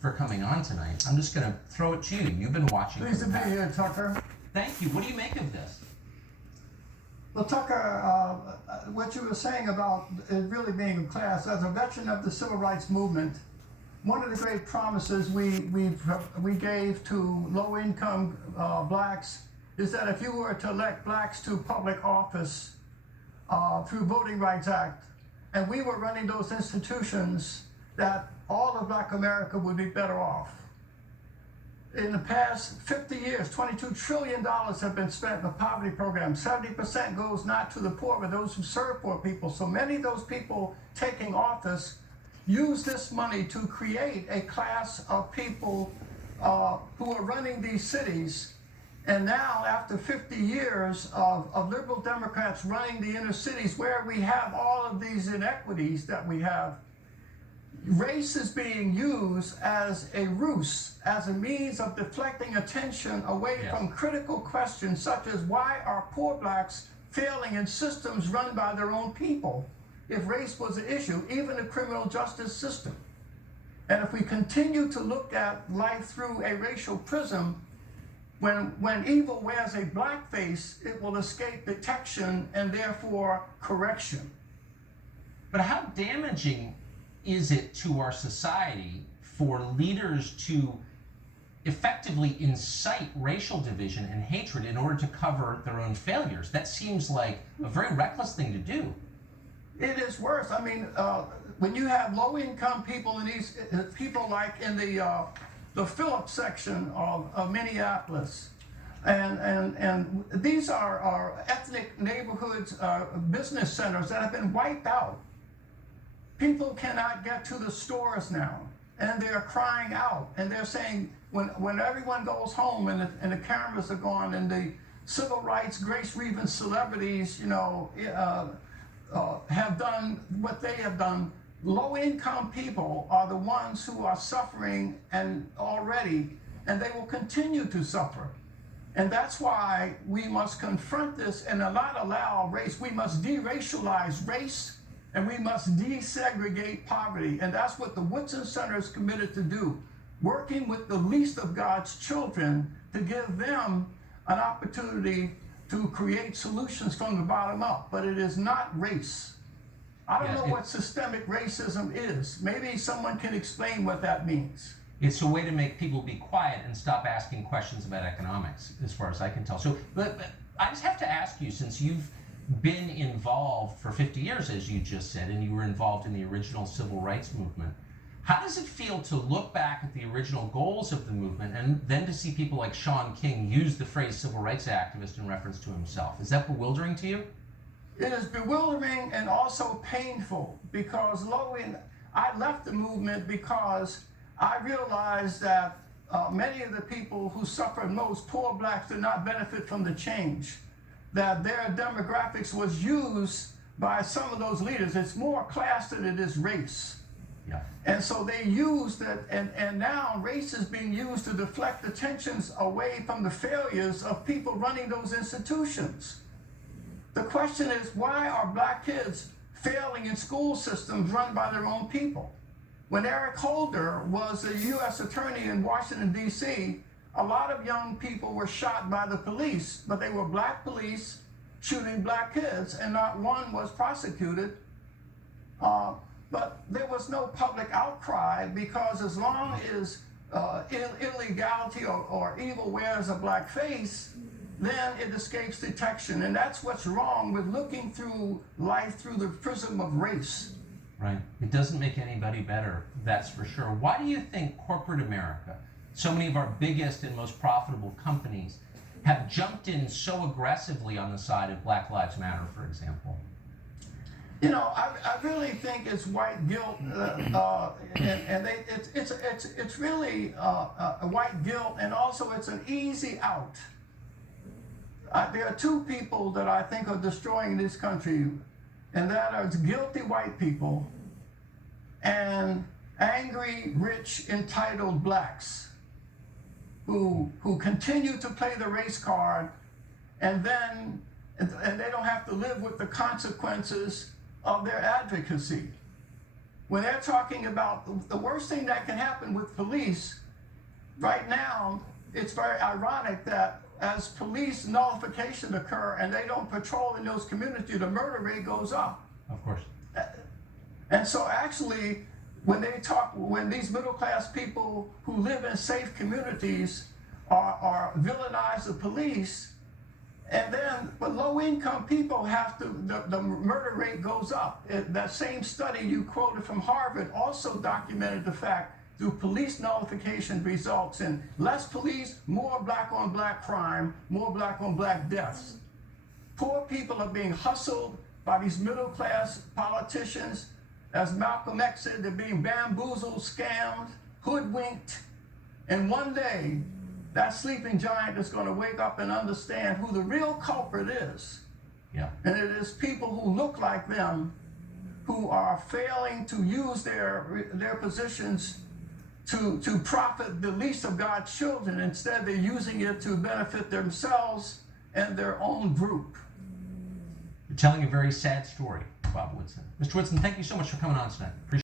for coming on tonight. I'm just going to throw it to you. You've been watching. Pleased to be here, Tucker. Thank you. What do you make of this? Well, Tucker, what you were saying about it really being a class, as a veteran of the civil rights movement, one of the great promises we gave to low-income blacks is that if you were to elect blacks to public office through Voting Rights Act, and we were running those institutions, that all of Black America would be better off. In the past 50 years, $22 trillion have been spent in the poverty program. 70% goes not to the poor, but those who serve poor people. So many of those people taking office use this money to create a class of people who are running these cities. And now, after 50 years of liberal Democrats running the inner cities, where we have all of these inequities that we have, race is being used as a ruse, as a means of deflecting attention away from critical questions such as why are poor blacks failing in systems run by their own people if race was an issue, even the criminal justice system. And if we continue to look at life through a racial prism, when evil wears a black face, it will escape detection and therefore correction. But how damaging is it to our society for leaders to effectively incite racial division and hatred in order to cover their own failures? That seems like a very reckless thing to do. It is worse. I mean, when you have low-income people in these, people like in the Phillips section of Minneapolis, and these are ethnic neighborhoods, business centers that have been wiped out. People cannot get to the stores now, and they're crying out, and they're saying, when everyone goes home and the cameras are gone, and the civil rights, Grace Reeving celebrities, have done what they have done, low-income people are the ones who are suffering and already, and they will continue to suffer. And that's why we must confront this and not allow race. We must deracialize race, and we must desegregate poverty. And that's what the Woodson Center is committed to do, working with the least of God's children to give them an opportunity to create solutions from the bottom up. But it is not race. I don't know what systemic racism is. Maybe someone can explain what that means. It's a way to make people be quiet and stop asking questions about economics, as far as I can tell. So, but I just have to ask you, since you've been involved for 50 years, as you just said, and you were involved in the original civil rights movement, how does it feel to look back at the original goals of the movement and then to see people like Shaun King use the phrase civil rights activist in reference to himself? Is that bewildering to you? It is bewildering and also painful, because I left the movement because I realized that many of the people who suffered most, poor blacks, did not benefit from the change. That their demographics was used by some of those leaders. It's more class than it is race. Yeah. And so they used it, and now race is being used to deflect attentions away from the failures of people running those institutions. The question is, why are black kids failing in school systems run by their own people? When Eric Holder was a U.S. attorney in Washington, D.C., a lot of young people were shot by the police, but they were black police shooting black kids, and not one was prosecuted. But there was no public outcry, because as long as illegality or evil wears a black face, then it escapes detection. And that's what's wrong with looking through life through the prism of race. Right. It doesn't make anybody better, that's for sure. Why do you think corporate America, so many of our biggest and most profitable companies, have jumped in so aggressively on the side of Black Lives Matter, for example? You know, I really think it's white guilt, it's really a white guilt, and also it's an easy out. There are two people that I think are destroying this country, and that are guilty white people and angry, rich, entitled blacks who continue to play the race card, and they don't have to live with the consequences of their advocacy. when they're talking about the worst thing that can happen with police right now, it's very ironic that as police nullification occur and they don't patrol in those communities, the murder rate goes up. Of course. And so actually, when these middle class people who live in safe communities are villainize the police, and then but low income people have to, the murder rate goes up. That same study you quoted from Harvard also documented the fact through police nullification results in less police, more black on black crime, more black on black deaths. Poor people are being hustled by these middle class politicians. As Malcolm X said, they're being bamboozled, scammed, hoodwinked. And one day, that sleeping giant is going to wake up and understand who the real culprit is. Yeah. And it is people who look like them who are failing to use their positions to profit the least of God's children. Instead, they're using it to benefit themselves and their own group. You're telling a very sad story, Bob Woodson. Mr. Woodson, thank you so much for coming on tonight. Appreciate it.